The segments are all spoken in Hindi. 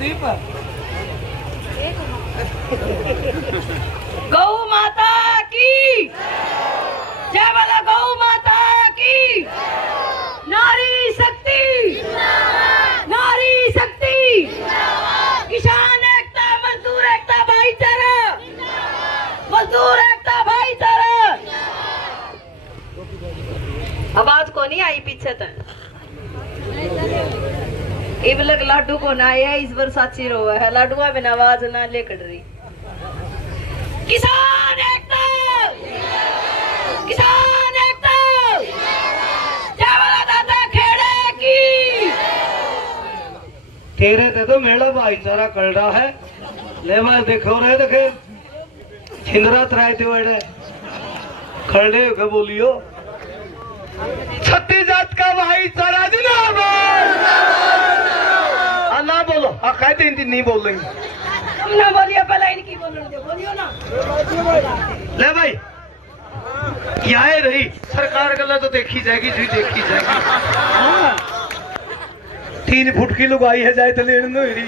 संदीप गौ माता की जय, बोला गौ माता की। नारी शक्ति, नारी शक्ति, किसान एकता, मजदूर एकता, भाईचारा, मजदूर एकता, भाईचारा। आवाज को नहीं आई पीछे तक। इब लग लाडू को ना आया इस बार साची रो है, लाडुआ बिना आवाज ना लेकर रही। किसान एकता, किसान एकता, जय बोला दादा खेड़े की। तेरे ते तो मेरा भाईचारा कर रहा है। ले मैं देखो रहे देखे छिंदरा तरायते वेड़े खड़े होके बोलियो छत्तीस जात का भाईचारा जिंदाबाद। अल्लाह बोलो, कहते हिंदी नहीं बोल रही। तुम ना बोलियो, पहले इनकी बोलने दो, बोलियो ना। ले भाई क्या है रही सरकार गला तो देखी जाएगी, जी देखी जाएगी। 3 फुट की लुगाई है जाए तो लेने रही।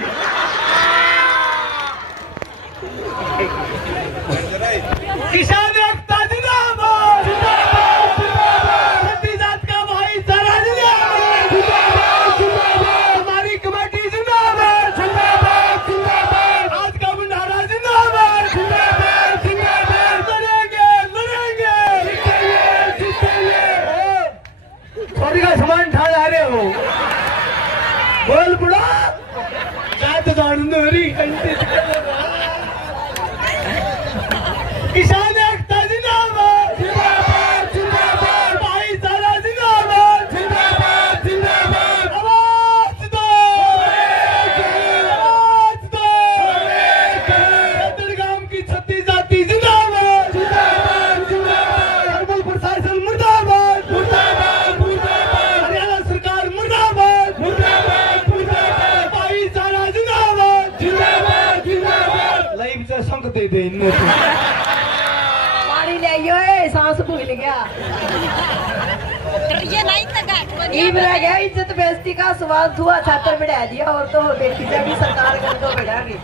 किसान एकता जिंदाबाद, छत्तीस जात का भाईचारा जिंदाबाद, हमारी कमेटी जिंदाबाद, आज का भंडारा जिंदाबाद, लड़ेंगे का सामान ठा जा रहे हो। बोल बुढ़ा किसान एकता जिंदाबाद, भाईचारा जिंदाबाद, आवाज दो, आवाज दो। गांव की 36 जाति जिंदाबाद, हरबल प्रशासन मुर्दाबाद, हरियाणा सरकार मुर्दाबाद, भाईचारा जिंदाबाद, लाइव से संग दे दे इनमें पानी ले आइयो, सांस भूल गया। इब रह गया इज्जत बेइज्जती का सवाल, धुआ छात्र बढ़ा दिया और तो देखी जाएगी सरकार कर तो बढ़ाएगी।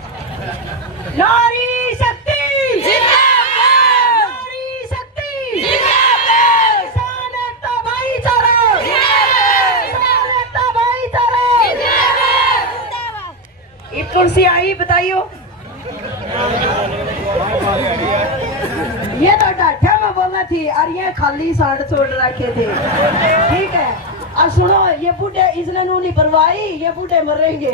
नारी शक्ति जिंदाबाद, नारी शक्ति जिंदाबाद, किसान एकता भाईचारा जिंदाबाद, किसान एकता भाईचारा जिंदाबाद। इब कौन सी आई बताइयो। ये तो डाठा में बोलना थी और ये खाली साड़ छोड़ रखे थे, ठीक है। अब सुनो, ये बूढ़े इसने नहीं परवाही, ये बूढ़े मरेंगे,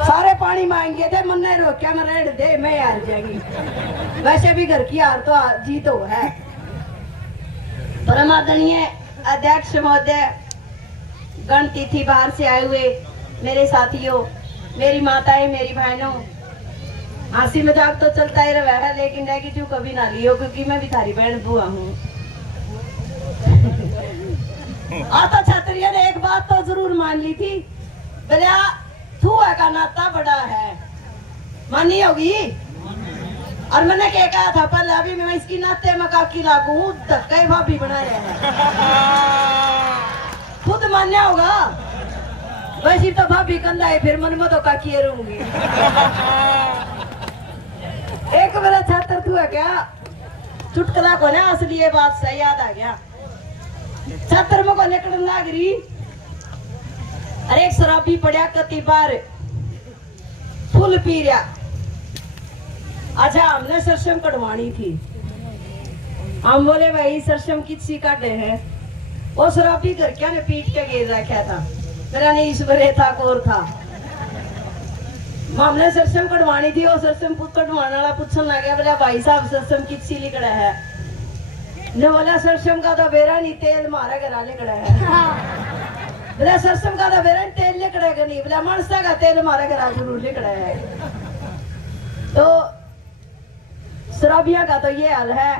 सारे पानी मांगे थे, मन्ने रोक्या मैं रेड दे, मैं हार जाएंगी। वैसे भी घर की हार तो जीत हो है। परमादरणीय अध्यक्ष महोदय, गणतिथि बाहर से आए हुए मेरे साथियों, मेरी माताएं, मेरी बहनों, हंसी मजाक तो चलता ही रहा है, लेकिन नेगेटिव कभी ना लियो, क्योंकि मैं भी थारी बहन बुआ हूँ। आता छात्रियों ने एक बात तो जरूर मान ली थी, बोला थुआ का नाता बड़ा है, मानी होगी। और मैंने क्या कहा था पहले, अभी मैं इसकी नाते में काकी लागू हूँ, धक्का भाभी बनाया है, खुद मान्या होगा। वैसी तो भाभी कंधा है, फिर मन में तो काकी रहूंगी। एक मेरा छात्र तू है क्या, चुटकला को ना असली ये बात सही याद आ गया। छात्र में को निकलने लग रही, अरे एक शराबी पड़ा कती बार फुल पी रहा। अच्छा, हमने सरसम कटवानी थी, हम बोले भाई सरसम किसी काटे हैं। वो शराबी घर क्या ने पीट के गिर रखा था, मेरा नहीं ईश्वरे था कोर था। हमने सरसम कटवानी थी, और सरसम कटवाने वाला पूछने लगा, बोला भाई साहब सरसम किसी लिखड़ा है। ने बोला सरसम का तो बेरा नहीं, तेल मारा घर लिखड़ा है। बोला सरसम का तो बेरा तेल लिखड़ा नहीं, बोला मनसा का तेल मारा घर जरूर लिखड़ा है। तो शराबिया का तो ये हाल है।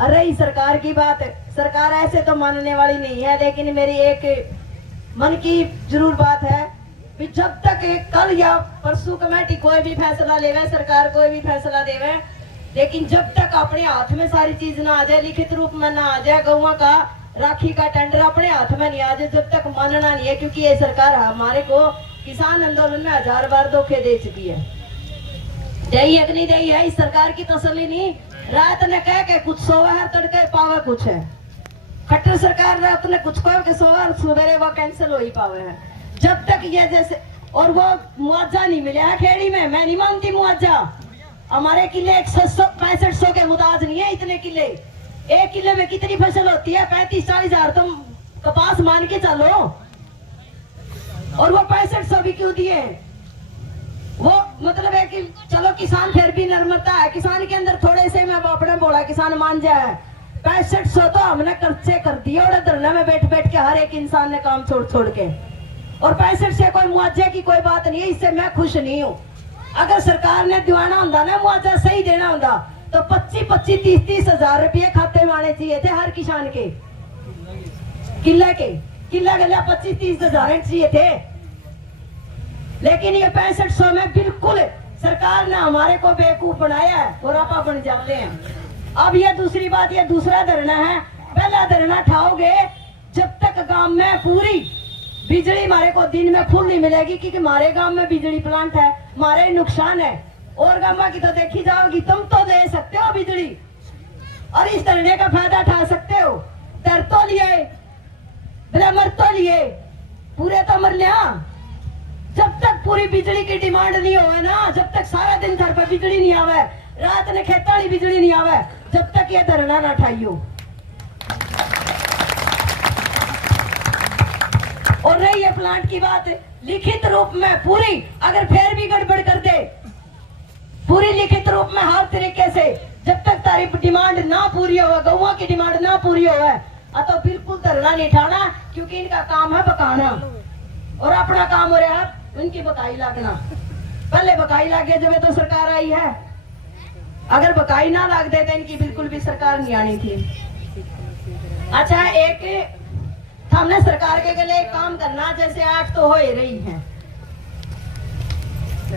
अरे सरकार की बात, सरकार ऐसे तो मानने वाली नहीं है, लेकिन मेरी एक मन की जरूर बात है, जब तक कल या परसों कमेटी कोई भी फैसला लेवे, सरकार कोई भी फैसला देवे, लेकिन जब तक अपने हाथ में सारी चीज ना आ जाए, लिखित रूप में ना आ जाए, गौवा का राखी का टेंडर अपने हाथ में नहीं आ जाए, जब तक मानना नहीं है। क्योंकि ये सरकार हमारे को किसान आंदोलन में 1000 बार धोखे दे चुकी है। दई है कि नहीं दई है, इस सरकार की तसल्ली नहीं। रात ने कह के कुछ सोवा है, तड़के पावे कुछ है। खट्टर सरकार रात ने कुछ कह के सोवा, सवेरे वो कैंसिल हो ही पावे है। जब तक ये जैसे और वो मुआवजा नहीं मिला है खेड़ी में, मैं नहीं मानती मुआवजा। हमारे किले 165 के मुताज नहीं है इतने किले। एक किले में कितनी फसल होती है? 35-40 हजार तुम कपास मान के चलो। और वो 6500 भी क्यों दिए? वो मतलब है कि चलो किसान फिर भी नर्मता है, किसान के अंदर थोड़े से मैं अपने बोला किसान मान जाए। 6500 तो हमने खर्चे कर दिए और धरना में बैठ बैठ के हर एक इंसान ने काम छोड़ छोड़ के। और 65 से कोई मुआवजे की कोई बात नहीं है, इससे मैं खुश नहीं हूँ। अगर सरकार ने दिवाना होता ना, मुआवजा सही देना होता तो 25-30 हजार रुपये खाते में आने चाहिए थे हर किसान के। किला के 25-30 हजार चाहिए थे। लेकिन ये 6500 में बिल्कुल सरकार ने हमारे को बेवकूफ बनाया है और आपा बन जाते हैं। अब ये दूसरी बात, ये दूसरा धरना है। पहला धरना ठाओगे जब तक गांव में पूरी बिजली हमारे को दिन में फुल नहीं मिलेगी, क्योंकि हमारे गांव में बिजली प्लांट है, हमारे नुकसान है। और गांव की तो देखी जाओगी, तुम तो ले सकते हो बिजली और इस धरने का फायदा उठा सकते हो। डर तो लिए, बिना मर तो लिए, पूरे तो मर लिया। जब तक पूरी बिजली की डिमांड नहीं होवे ना, जब तक सारा दिन घर पर बिजली नहीं आवे, रात ने खेताड़ी बिजली नहीं आवे, जब तक ये धरना ना ठाइयो। और रही है प्लांट की बात, लिखित रूप में पूरी, अगर फिर भी गड़बड़ कर दे, पूरी लिखित रूप में हर तरीके से, जब तक तारी डिमांड ना पूरी हो, गौवा की डिमांड ना पूरी हो, तो बिल्कुल धरना नहीं ठाना, क्योंकि इनका काम है बकाना और अपना काम हो रहा है उनकी बकाई लागना। पहले बकाई लागे जब तो सरकार आई है, अगर बकाई ना लाग देते इनकी बिल्कुल भी सरकार नहीं आनी थी। अच्छा, एक हमने सरकार के गले एक काम करना, जैसे आज तो हो ही रही है।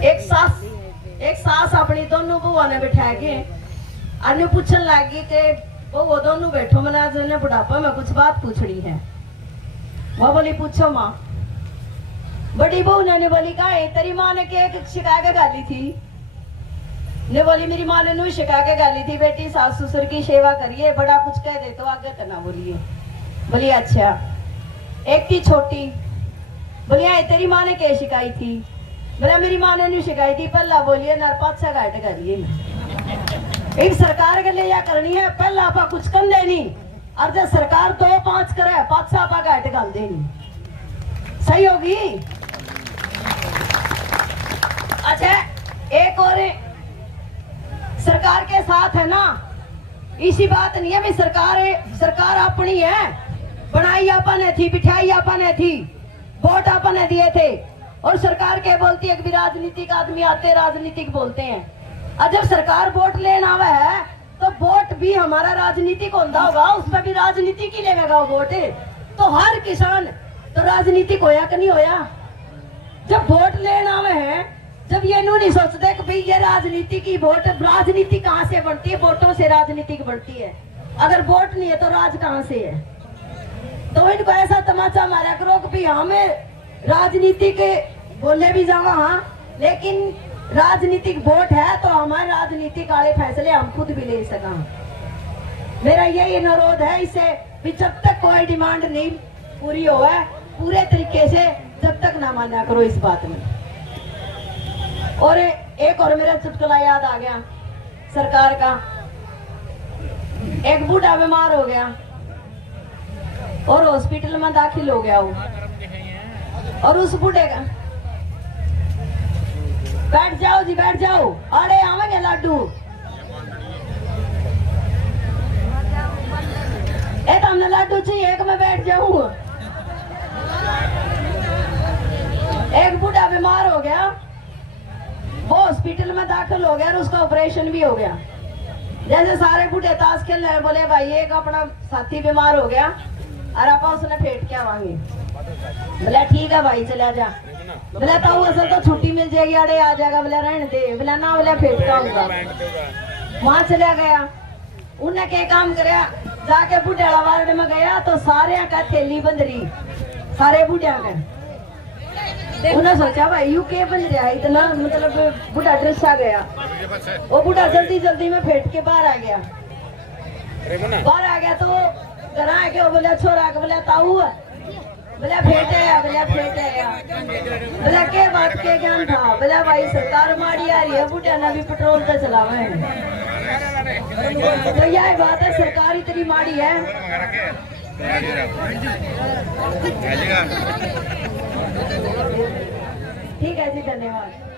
एक सास अपनी दोनों बुआ ने बिठा के अन्य पूछन लगी कि वो दोनों बैठो, मैंने आज इन्हें बुढ़ापा में कुछ बात पूछनी है। वो बोली पूछो माँ। बड़ी बहू ने बोली कहा तेरी माँ ने क्या शिका के गाली थी? ने बोली मेरी माँ ने शिका के गाली थी, बेटी सास ससुर की सेवा करिए, बड़ा कुछ कह दे तो आगे तो ना बोलिए। बोली अच्छा। एक थी छोटी, बोली तेरी माँ ने क्या शिकाई थी? बोला मेरी माँ ने नहीं शिकाई थी, पहला बोलिए ना 5 घाट करिए। एक सरकार के लिए या करनी है, पहला आपा कुछ कम देनी, और जब सरकार 2-5 करे 5 आपा घाट गाल देनी, सही होगी। अच्छा, एक और सरकार के साथ है ना, इसी बात नहीं है भी सरकार अपनी है, बनाई आपा ने थी, बिठाई आपा ने थी, वोट आपा ने दिए थे, और सरकार के बोलती है कि राजनीतिक आदमी आते राजनीतिक बोलते हैं। और जब सरकार वोट लेना आवे है तो वोट भी हमारा राजनीतिक होता होगा, उसमें भी राजनीतिक ही लेगा वोट। तो हर किसान तो राजनीतिक होया कि नहीं होया? जब वोट लेना आवे है, जब ये नहीं सोचते कि भाई ये राजनीति की वोट, राजनीति कहाँ से बढ़ती है? वोटों से राजनीतिक बढ़ती है। अगर वोट नहीं है तो राज कहाँ से है? तो इनको ऐसा तमाचा मारा करो कि भाई हमें राजनीति के बोले भी जावा, हाँ, लेकिन राजनीतिक वोट है तो हमारे राजनीतिक वाले फैसले हम खुद भी ले सका। मेरा यही अनुरोध है इससे भी, जब तक कोई डिमांड नहीं पूरी हो है पूरे तरीके से, जब तक ना माना करो इस बात में। और एक और मेरा चुटकुला याद आ गया सरकार का। एक बूढ़ा बीमार हो गया और हॉस्पिटल में दाखिल हो गया वो, और उस बूढ़े का बैठ जाओ जी बैठ जाओ, अरे आवेंगे लाडू, एक हमने लाडू चाहिए, एक में बैठ जाऊं। एक बूढ़ा बीमार हो गया, वो हॉस्पिटल में दाखिल हो गया और उसका ऑपरेशन भी हो गया। जैसे सारे बूढ़े ताश खेल रहे, बोले भाई एक अपना साथी बीमार हो गया और आप उसने फेंट क्या मांगी। बोला ठीक है भाई चला जा। बोला तो असल तो छुट्टी मिल जाएगी, अरे आ जाएगा। बोला रहने दे। बोला ना, बोला फेंटता होगा। वहां चला गया, उन्हें क्या काम कराया, जाके बूढ़ा वार्ड में गया तो सारे का थैली बंद रही, सारे बूढ़िया का उन्हें सोचा भाई यू के बन रहा है इतना, मतलब बूढ़ा ड्रेस आ गया। वो बूढ़ा जल्दी जल्दी में फेंट के बाहर आ गया। तो घर आके वो बोला छोरा के बोला ताऊ बोला फेंटे आया, बोला फेंटे आया, बोला के बात के ज्ञान था, बोला भाई सरकार मारी आ रही है, बूढ़ा ना भी पेट्रोल तो चलावा है। तो यह बात है, सरकार इतनी माड़ी है। ठीक है जी, धन्यवाद।